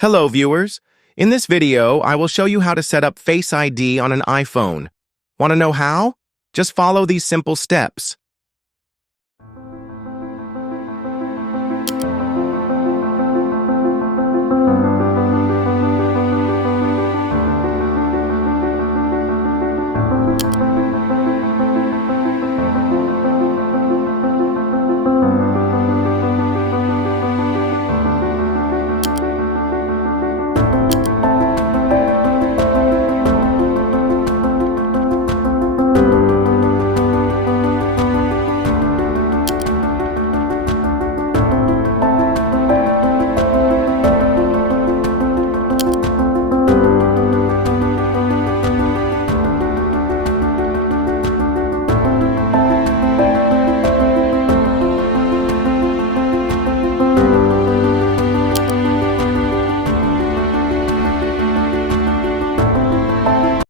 Hello viewers, in this video I will show you how to set up Face ID on an iPhone. Want to know how? Just follow these simple steps.